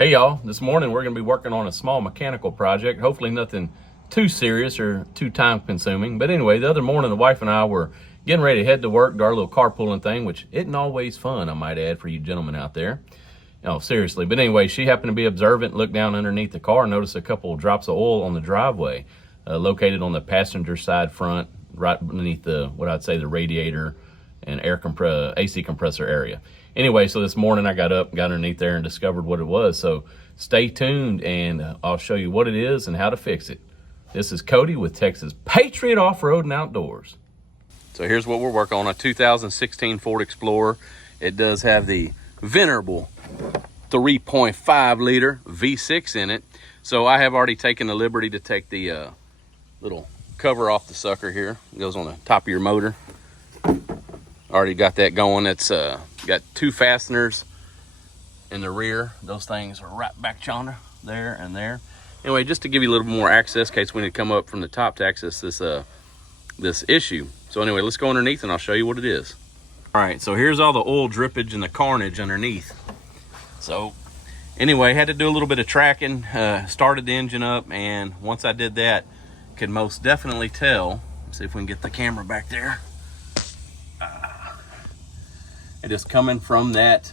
Hey y'all, this morning we're going to be working on a small mechanical project. Hopefully nothing too serious or too time consuming. But anyway, the other morning the wife and I were getting ready to head to work, do our little carpooling thing, which isn't always fun, I might add, for you gentlemen out there. No, seriously. But anyway, she happened to be observant, looked down underneath the car, and noticed a couple of drops of oil on the driveway, located on the passenger side front, right beneath the, what I'd say, the radiator and AC compressor area. Anyway, so this morning I got up, got underneath there and discovered what it was. So stay tuned and I'll show you what it is and how to fix it. This is Cody with Texas Patriot Off-Road and Outdoors. So here's what we're working on, a 2016 Ford Explorer. It does have the venerable 3.5 liter V6 in it. So I have already taken the liberty to take the little cover off the sucker here. It goes on the top of your motor. Already got that going. It's got two fasteners in the rear. Those things are right back yonder, there and there. Anyway, just to give you a little more access in case we need to come up from the top to access this issue. So anyway, let's go underneath and I'll show you what it is. All right, so here's all the oil drippage and the carnage underneath. So anyway, had to do a little bit of tracking, started the engine up, and once I did that, could most definitely tell. Let's see if we can get the camera back there. It is coming from that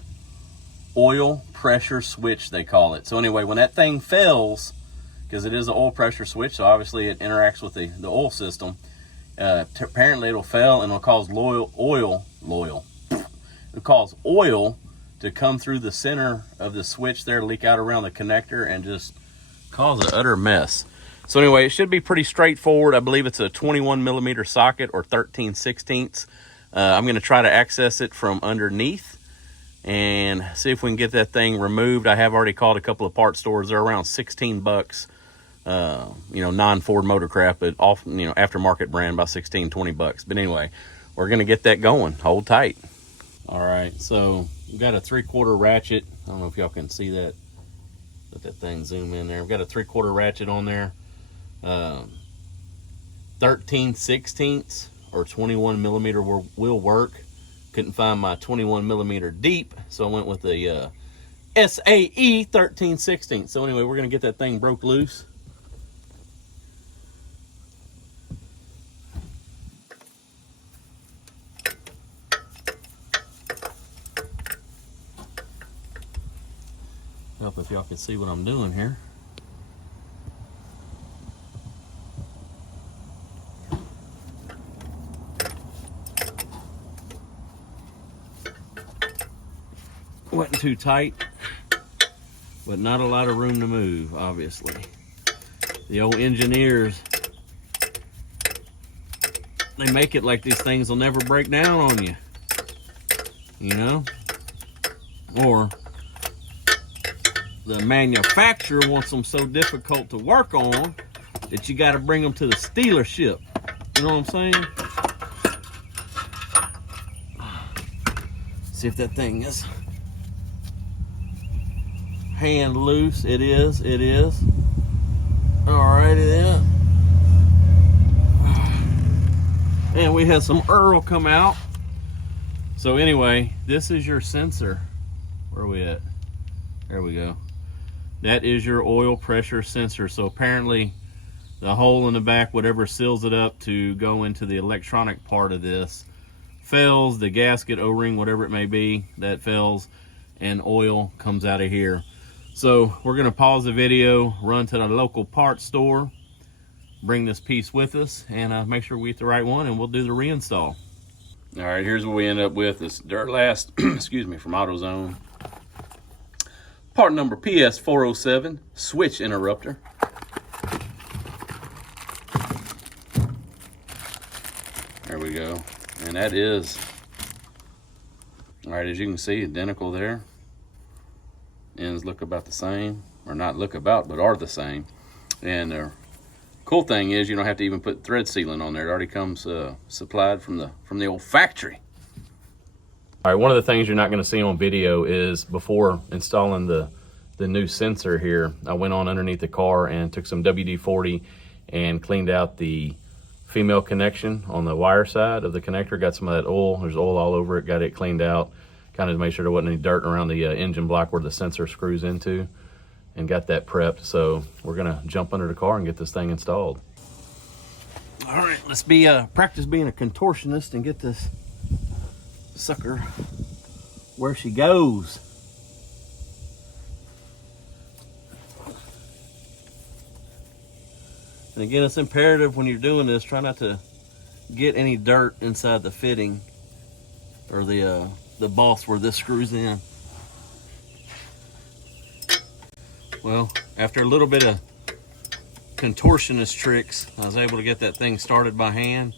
oil pressure switch, they call it. So anyway, when that thing fails, because it is an oil pressure switch, so obviously it interacts with the oil system, apparently it'll fail and it'll cause it'll cause oil to come through the center of the switch there, leak out around the connector, and just cause an utter mess. So anyway, it should be pretty straightforward. I believe it's a 21 millimeter socket or 13/16. I'm going to try to access it from underneath and see if we can get that thing removed. I have already called a couple of part stores. They're around 16 bucks, non-Ford Motorcraft, but aftermarket brand, about 16, 20 bucks. But anyway, we're going to get that going. Hold tight. All right, so we've got a 3/4 ratchet. I don't know if y'all can see that. Let that thing zoom in there. We've got a 3/4 ratchet on there. 13/16 or 21 millimeter will work. Couldn't find my 21 millimeter deep, so I went with the SAE 13/16. So anyway, we're gonna get that thing broke loose. Help if y'all can see what I'm doing here. Wasn't too tight, but not a lot of room to move, obviously. The old engineers, they make it like these things will never break down on you, or the manufacturer wants them so difficult to work on that you got to bring them to the dealership. You know what I'm saying? See if that thing is hand loose. It is. Alrighty then. And we had some Earl come out. So anyway, this is your sensor. Where are we at? There we go. That is your oil pressure sensor. So apparently the hole in the back, whatever seals it up to go into the electronic part of this, fails. The gasket, O-ring, whatever it may be, that fails, and oil comes out of here. So we're gonna pause the video, run to the local parts store, bring this piece with us, and make sure we get the right one, and we'll do the reinstall. All right, here's what we end up with. This Duralast, excuse me, from AutoZone. Part number PS407, switch interrupter. There we go. And that is, all right, as you can see, identical there. Ends look about the same, or not look about, but are the same. And the cool thing is you don't have to even put thread sealant on there. It already comes supplied from the old factory. All right, one of the things you're not going to see on video is before installing the new sensor here, I went on underneath the car and took some WD-40 and cleaned out the female connection on the wire side of the connector. Got some of that oil. There's oil all over it. Got it cleaned out. Kind of to make sure there wasn't any dirt around the engine block where the sensor screws into. and got that prepped. So we're gonna jump under the car and get this thing installed. All right, let's practice being a contortionist and get this sucker where she goes. And again, it's imperative when you're doing this, try not to get any dirt inside the fitting or the boss where this screws in. Well, after a little bit of contortionist tricks, I was able to get that thing started by hand.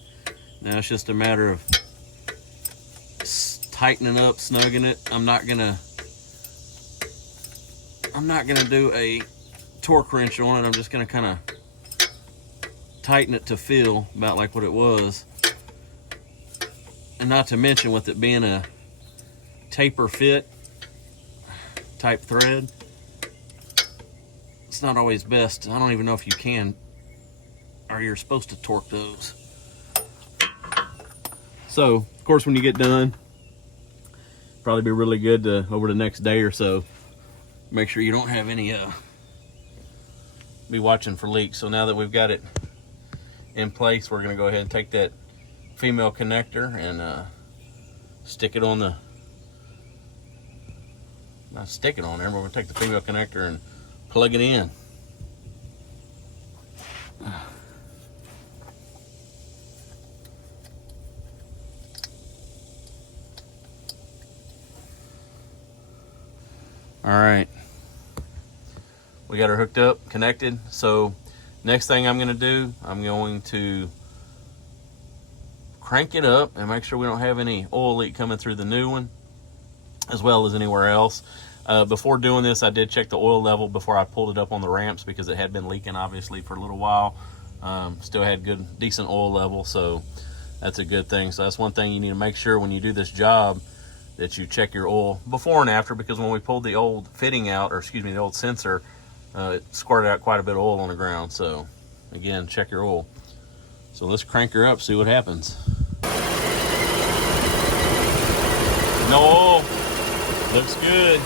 Now it's just a matter of tightening up, snugging it. I'm not gonna do a torque wrench on it. I'm just gonna kind of tighten it to feel about like what it was. And not to mention, with it being a taper fit type thread, it's not always best. I don't even know if you can, or you're supposed to torque those. So, of course, when you get done, probably be really good to, over the next day or so, make sure you don't have any, be watching for leaks. So now that we've got it in place, we're gonna go ahead and take that female connector and stick it on the, not stick it on there, but we're gonna take the female connector and plug it in. All right, we got her hooked up, connected. So next thing I'm gonna do, I'm going to crank it up and make sure we don't have any oil leak coming through the new one, as well as anywhere else. Before doing this, I did check the oil level before I pulled it up on the ramps, because it had been leaking obviously for a little while. Still had good, decent oil level, so that's a good thing. So that's one thing you need to make sure when you do this job, that you check your oil before and after, because when we pulled the old fitting out, or excuse me, the old sensor, it squirted out quite a bit of oil on the ground. So again, check your oil. So let's crank her up, see what happens. No oil, looks good.